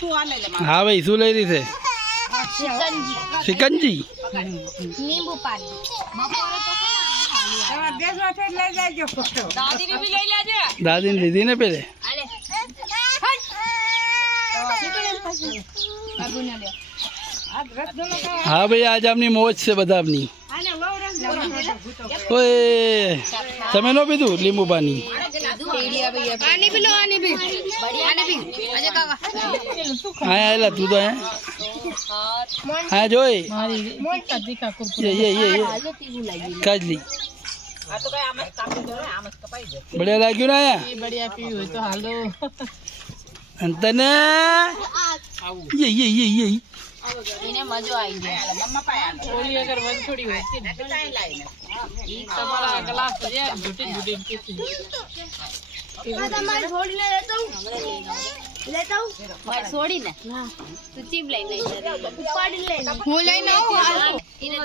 हाँ भाई शू लई रही थे शिकंजी नींबू पानी दादी ने दीदी ने पहले हाँ भाई आज अपनी मौज से बता अपनी ओए તમે નો પીધું લીંબુ પાણી पानी पी लो पानी पी अजय काका हाँ आयला तू तो है हाँ जोई ये काजली बढ़िया लाग्યું ને આયા बढ़िया पी हुई तो हालो અંતને ये इन्हें मजा आई गया गोली अगर वन थोड़ी होती एक तुम्हारा ग्लास है झूठी झूठी की मैं छोड़ी ले लेता हूँ मैं छोड़ी ना तू चिप ले नहीं पाड़ी ले हूँ ले ना इन्हें